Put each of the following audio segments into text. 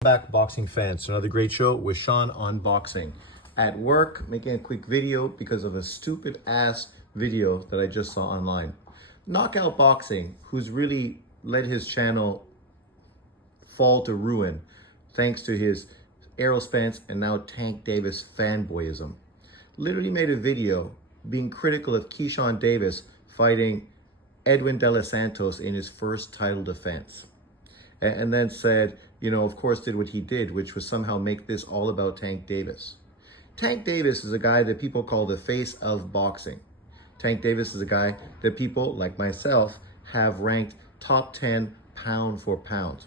Back, boxing fans, another great show with Sean on boxing. At work, making a quick video because of a stupid ass video that I just saw online. Knockout Boxing, who's really let his channel fall to ruin thanks to his Errol Spence and now Tank Davis fanboyism, literally made a video being critical of Keyshawn Davis fighting Edwin De Los Santos in his first title defense. And then said, of course did what he did, which was somehow make this all about Tank Davis. Tank Davis is a guy that people call the face of boxing. Tank Davis is a guy that people, like myself, have ranked top 10 pound for pound.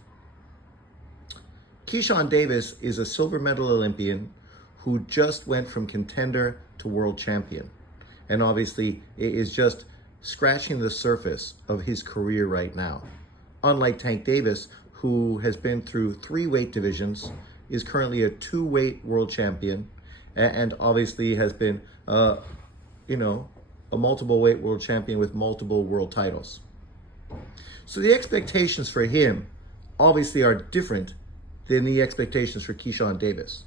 Keyshawn Davis is a silver medal Olympian who just went from contender to world champion. And obviously it is just scratching the surface of his career right now. Unlike Tank Davis, who has been through 3 weight divisions, is currently a 2-weight world champion, and obviously has been, a multiple weight world champion with multiple world titles. So the expectations for him obviously are different than the expectations for Keyshawn Davis.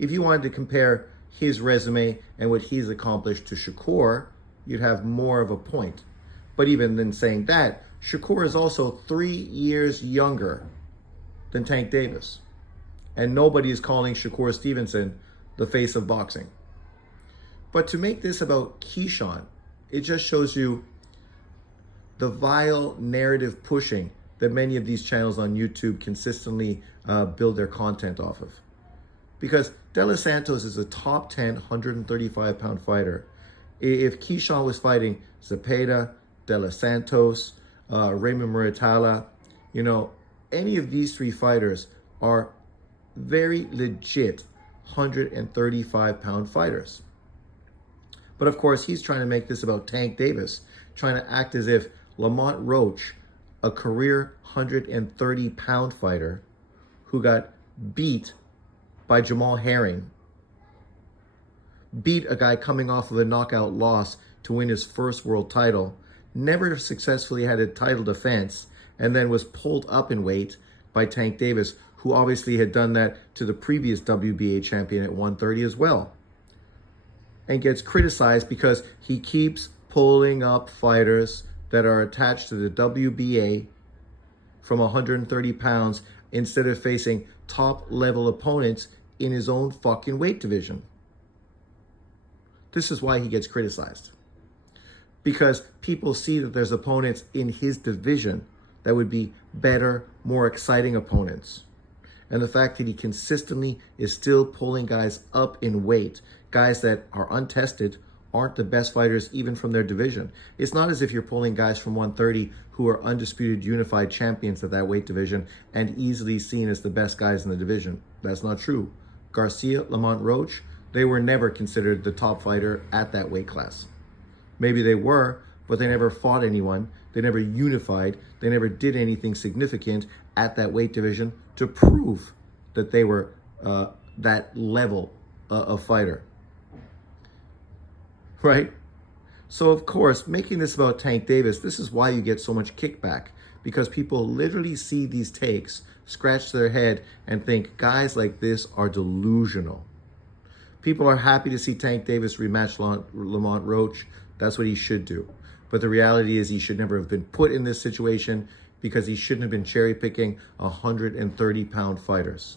If you wanted to compare his resume and what he's accomplished to Shakur, you'd have more of a point. But even then saying that, Shakur is also 3 years younger than Tank Davis. And nobody is calling Shakur Stevenson the face of boxing. But to make this about Keyshawn, it just shows you the vile narrative pushing that many of these channels on YouTube consistently build their content off of. Because De Los Santos is a top 10, 135-pound fighter. If Keyshawn was fighting Zepeda, De Los Santos, Raymond Muratalla, any of these 3 fighters are very legit 135-pound fighters. But of course, he's trying to make this about Tank Davis, trying to act as if Lamont Roach, a career 130-pound fighter who got beat by Jamal Herring, beat a guy coming off of a knockout loss to win his first world title, never successfully had a title defense, and then was pulled up in weight by Tank Davis, who obviously had done that to the previous WBA champion at 130 as well. And gets criticized because he keeps pulling up fighters that are attached to the WBA from 130 pounds instead of facing top-level opponents in his own fucking weight division. This is why he gets criticized. Because people see that there's opponents in his division that would be better, more exciting opponents. And the fact that he consistently is still pulling guys up in weight, guys that are untested, aren't the best fighters even from their division. It's not as if you're pulling guys from 130 who are undisputed unified champions of that weight division and easily seen as the best guys in the division. That's not true. Garcia, Lamont Roach, they were never considered the top fighter at that weight class. Maybe they were, but they never fought anyone. They never unified. They never did anything significant at that weight division to prove that they were that level of fighter. Right? So of course, making this about Tank Davis, this is why you get so much kickback. Because people literally see these takes, scratch their head, and think guys like this are delusional. People are happy to see Tank Davis rematch Lamont Roach. That's what he should do. But the reality is he should never have been put in this situation because he shouldn't have been cherry picking 130-pound fighters.